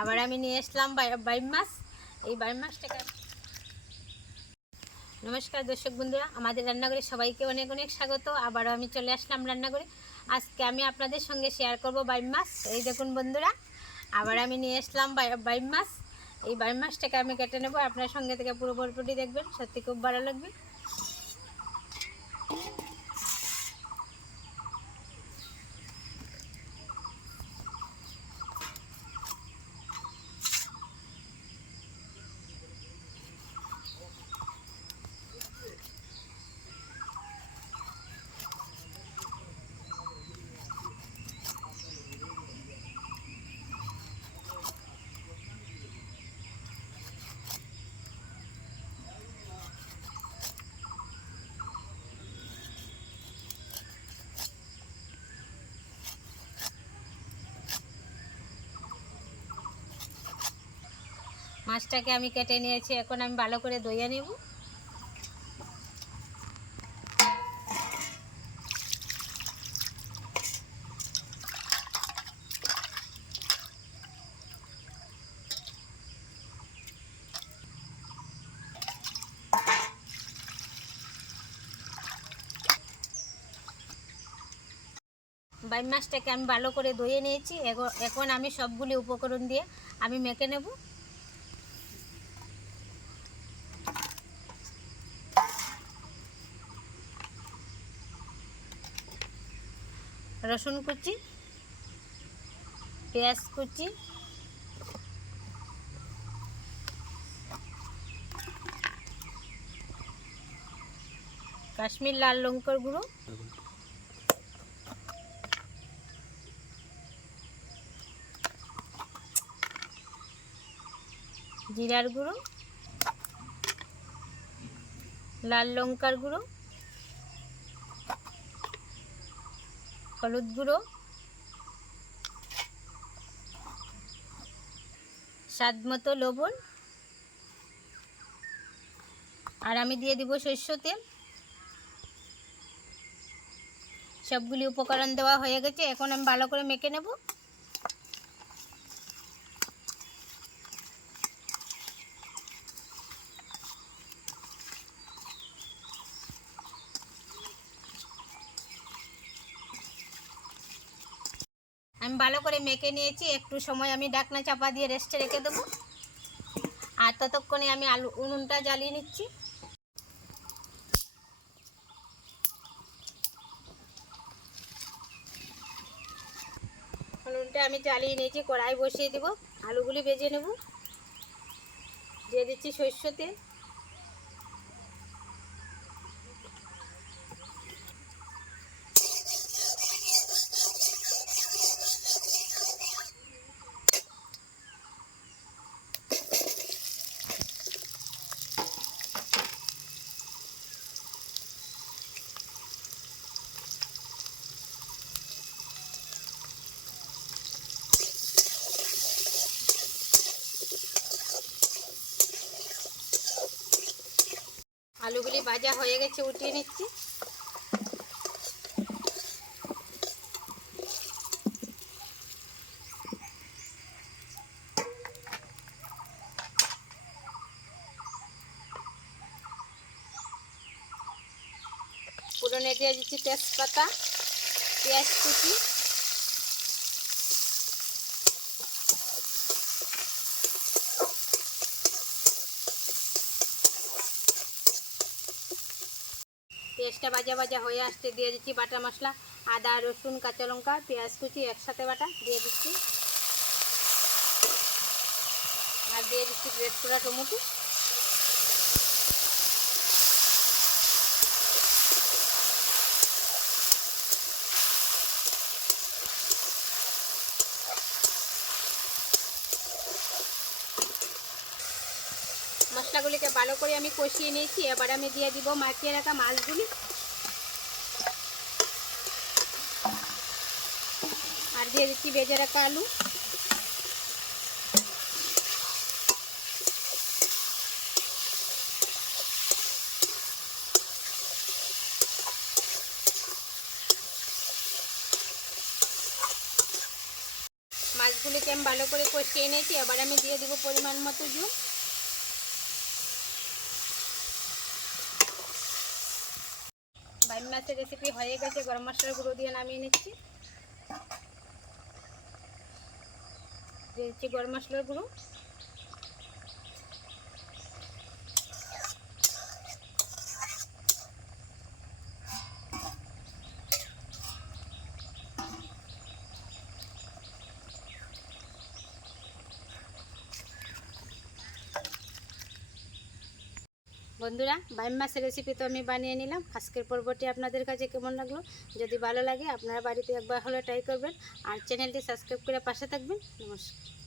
আবার আমি নিয়ে আসলাম বাইম মাছ। এই বাইম মাছটাকে নমস্কার দর্শক বন্ধুরা, আমাদের রান্নাঘরে সবাইকে অনেক অনেক স্বাগত। আবারও আমি চলে আসলাম রান্নাঘরে। আজকে আমি আপনাদের সঙ্গে শেয়ার করব বাইম মাছ। এই দেখুন বন্ধুরা, আবার আমি নিয়ে আসলাম বাইম মাছ। এই বাইম মাছটাকে আমি কেটে নেব। আপনার সঙ্গে থেকে পুরো গল্পটি দেখবেন, সত্যি খুব ভালো লাগবে। মাছটাকে আমি কেটে নিয়েছি, এখন আমি ভালো করে ধুয়ে নেব। বাইম মাছটাকে আমি ভালো করে ধুয়ে নিয়েছি। এখন আমি সবগুলি উপকরণ দিয়ে আমি মেখে নেব। রসুন কুচি, পেঁয়াজ কুচি, কাশ্মীর লাল লঙ্কার গুঁড়ো, জিরার গুঁড়ো, লাল লঙ্কার গুঁড়ো, হলুদ গুঁড়ো, স্বাদ মতো লবণ, আর আমি দিয়ে দিব সরষের তেল। সবগুলি উপকরণ দেওয়া হয়ে গেছে, এখন আমি ভালো করে মেখে নেব। আমি ভালো করে মেখে নিয়েছি, একটু সময় আমি ঢাকনা চাপা দিয়ে রেস্টে রেখে দেবো। আর ততক্ষণে আমি উনুনটা জ্বালিয়ে নিচ্ছি। উনুনটা আমি জ্বালিয়ে নিয়েছি, কড়াই বসিয়ে দেব। আলুগুলি ভেজে নেব। দিয়ে দিচ্ছি সরষের তেল, আলুগুলি ভাজা হয়ে গেছে, উঠিয়ে নিচ্ছি। ফোড়নে দিয়ে দিচ্ছি তেজপাতা, পেঁয়াজ কুচি, পেঁয়াজটা ভাজা ভাজা হয়ে আসতে দিয়ে দিচ্ছি বাটা মশলা, আদা রসুন কাঁচা লঙ্কা পেঁয়াজ কুচি একসাথে বাটা দিয়ে দিচ্ছি। আর দিয়ে দিচ্ছি গ্রেট করা টমেটো। মশলাগুলিকে ভালো করে আমি কষিয়ে নিয়েছি। এবার আমি দিয়ে দিব মাখিয়ে রাখা মাছগুলি, আর দিয়ে দিচ্ছি ভেজে রাখা আলু। মাছগুলিকে মাছটাকে আমি ভালো করে কষিয়ে নিয়েছি। এবার আমি দিয়ে দেবো পরিমাণ মতো জল। বাইম মাছের রেসিপি হয়ে গেছে, গরম মশলার গুঁড়ো দিয়ে নামিয়ে নিচ্ছি। দিয়েছি গরম মশলার গুঁড়ো। বন্ধুরা, বাইম মাছের রেসিপি তো আমি বানিয়ে নিলাম। আজকের পর্বটি আপনাদের কাছে কেমন লাগলো? যদি ভালো লাগে আপনারা বাড়িতে একবার হলে ট্রাই করবেন আর চ্যানেলটি সাবস্ক্রাইব করে পাশে থাকবেন। নমস্কার।